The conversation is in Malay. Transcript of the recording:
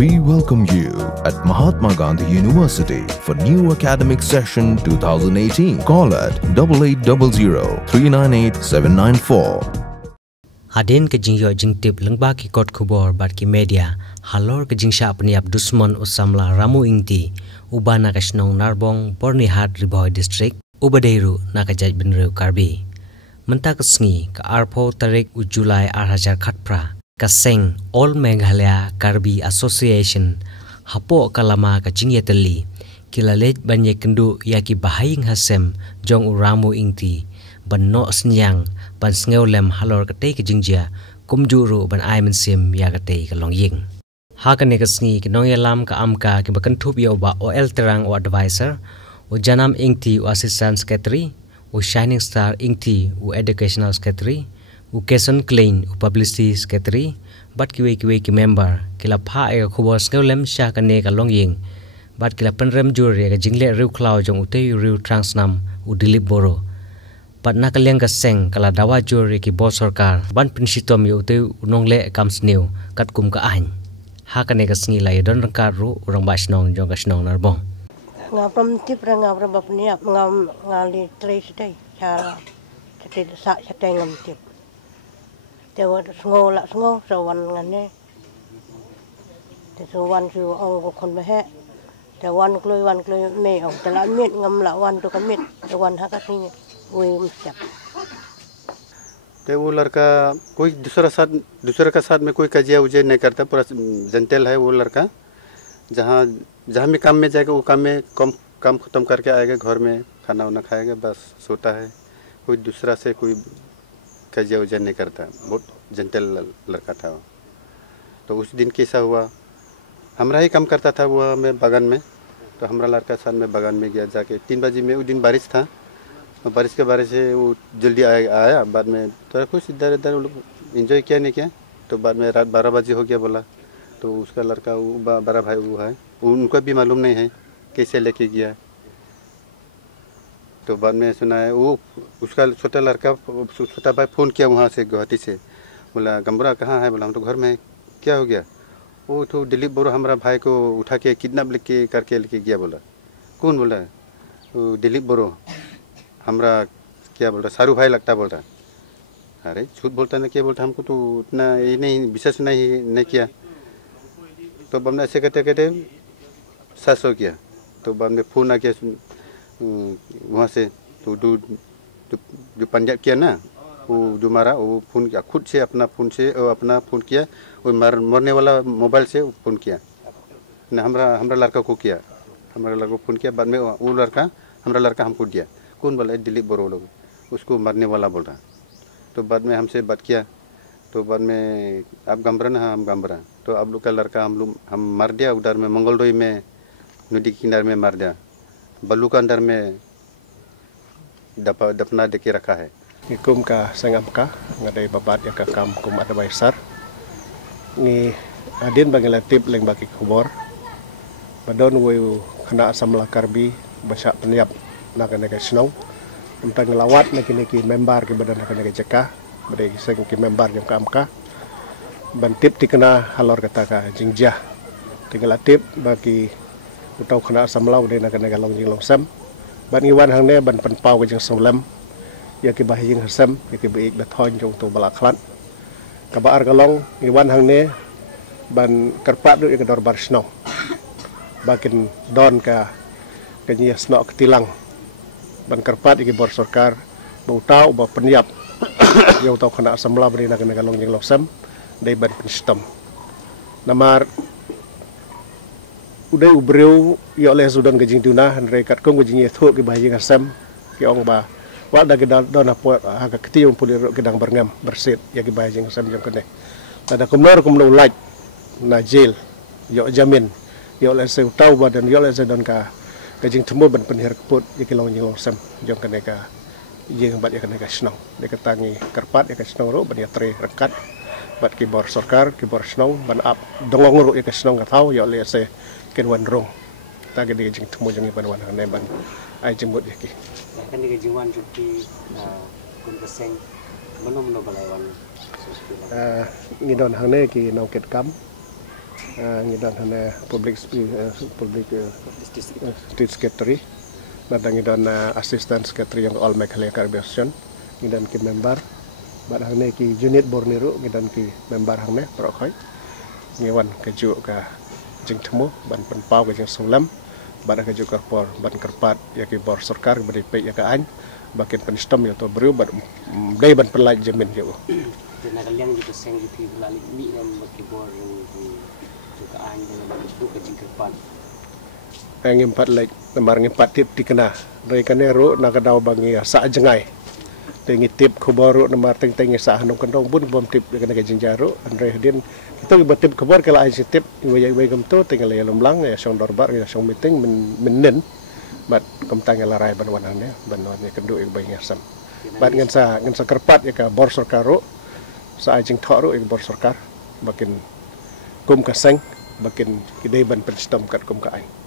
We welcome you at Mahatma Gandhi University for new academic session 2018. Call at 8800 398 794. Aden ke jingyo jingtip lengba ki kot kubor bat ki media halor ke jingsha apniap dusman usamla ramu ingti ubana ka snong narbong Bornihat Riboy district ubadeiru nakajaj benreu karbi menta kesngi ka arpo tarik u Julai 2000 khatpra kaseng All Meghalaya Karbi Association hapo kalama ka jingyeteli kilalet banye kendu yaki bahaying hasem jong uramu ingti banno snyang ban sngeulem halor kate ke jingjia kumjuru ban aimen sim ya kate ka longying ha ka ne ka sngi ke nongyalam ka amka ke bakan thup yo ba OL terang o advisor o janam ingti o assistant secretary o shining star ingti o educational secretary o keson clean o publicity secretary bat kiwe ki member kila pha e khobor sngeulem sha ka ne ka longying bat kila penrem jure ka jingle riu klau jong utei riu transnam o dilip boro pat nakaliang ka seng kala dawa jure ki bo sarkar ban prinsitom yo te unongle comes new kat kum ka ain ha ka ne ka sngi lai don rangkar ru urang ba snong jong ka snong narbong ngapam tip ranga bab ni ngam ngali tres dai cara cete sa cete ngam tip te wa sngo sawan ngane te sawan su ong ko kon he te wan kloi me ong tala mit ngam la wan to kamit te wan ha ka ni वही सब तो वो लड़का कोई दूसरा का साथ में कोई कजिया उजे नहीं करता पूरा जनटेल है वो लड़का जहाँ भी काम में जाएगा वो काम में काम खत्म करके आएगा घर में खाना वाना खाएगा बस सोता है कोई दूसरा से कोई कजिया उजे नहीं करता बहुत जनटेल लड़का था वो तो उस दिन कैसा हुआ हमारा ही काम करता था वो मैं बागान में तो हमारा लड़का साथ में बागान में गया जाके 3 बजे में उस दिन बारिश था बारिश के बारे से वो जल्दी आया बाद में तो कुछ इधर उधर एंजॉय किया नहीं किया तो बाद में रात 12 बजे हो गया बोला तो उसका लड़का वो बड़ा भाई वो है उनको भी मालूम नहीं है कैसे लेके गया तो बाद में सुना है वो उसका छोटा भाई फ़ोन किया वहाँ से गुवाहाटी से बोला गंबरा कहाँ है बोला हम तो घर में क्या हो गया वो तो दिलीप बोरो हमारा भाई को उठा के किडनैप लेके करके लेके गया बोला कौन बोला वो दिलीप बोरो हमरा क्या बोल रहा सारू भाई लगता बोल रहा अरे झूठ बोलता ना क्या बोलता हमको तो उतना ये नहीं विशेष नहीं किया तो हमने ऐसे कहते सच हो गया तो बाद में फ़ोन आ गया वहाँ से तो जो पंजाब किया ना वो जो मारा वो फ़ोन किया खुद से अपना फ़ोन किया वो मरने वाला मोबाइल से फ़ोन किया ना हमारा लड़का को किया हमारा लड़का को फ़ोन किया बाद में वो लड़का हमारा लड़का हमको दिया कौन बोला दिलीप बोरो लोग उसको मरने वाला बोल रहा तो बाद में हमसे बात किया तो बाद में आप गंबरा ना हम गंबरा तो आप लोग का लड़का हम मार दिया उधर में मंगलडोई में नदी के किनारे में मार दिया बल्लू का अंदर में दफना दे के रखा है kum ka sangam ka ngadai babat ya ka kam kum advisor ni adin bagi latip leng bagi kubor badon weu khana samla karbi basa penyap nak snong tentang ngelawat nak member ke badan nak jeka badai seng ki member yang kamka ban tip dikena halor kata ka jingjah tinggal tip bagi utau khana samlau de nak long jing long sam ban ngiwan hang ne ban penpau ke jing solam ya ki bahing hasam ya ki baik bathon jong tu balak klat ka baar kalong ngiwan hang ne ban kerpat du ke dor bar snong bakin don ka kanya snok ketilang ban kerpat iki bor sarkar bau tau ba penyap yo tau kena samla beri nak long jing losam dai ban penstem namar udai ubreu yo oleh sudan gajing tuna rekat kong gajing yetho ki bahing hasam ki ong ba wa da gedal don apo aga ketiung puli gedang berngam bersit ya ki bahing hasam jong kene ada kumno laj na jail yo jamin yo oleh se tau ba dan yo oleh se don ka kajing temu ban penhir keput iki long jing long sam jong kene ka jing bat ya kene ka snong de katangi kerpat ya ka snong ro ban ya tre rekat bat ki bor sarkar ki bor snong ban ap dongong ro ya ka snong ka tau ya le se ken wan rong ta ke de jing temu jong ban wan ne ban ai jembut ya ki kan de jing wan juti kun keseng menom balai wan ni don hang ne ki nong ket kam ngidan hana public state secretary dan ngidan assistant secretary yang all Meghalaya Caribbean Association ngidan ki member bad hangne ki unit Borneo ngidan ki member hangne prokhoi ngiwan keju ka jing thmu ban penpau ka jing solam bad keju ka por ban kerpat ya ki bor sarkar beri pe ya ka an bakin penistom ya to beriu bad dai ban pelaj jamin je na kalian gitu seng gitu balik mi yang baki bor ka an dengan buka jing kerpat ngimpat like lembar ngimpat tip dikena dari kanero nakadaw bangi sa jengai tengi tip kubaru nomor teng sa hanong kandong bun bom tip kena ke jingjaro andre din kita batip kubar kala ai tip iwai gam to tinggal ya lumlang ya song dorbar ya song meeting menen bat kamtang larai banwanane banwane kendu ibai ngasam bat ngan sa kerpat ya ka bor sarkaro sa ai jing thoro ik bor sarkar bakin kum kaseng bakin kidai ban penstom kat kum ka ai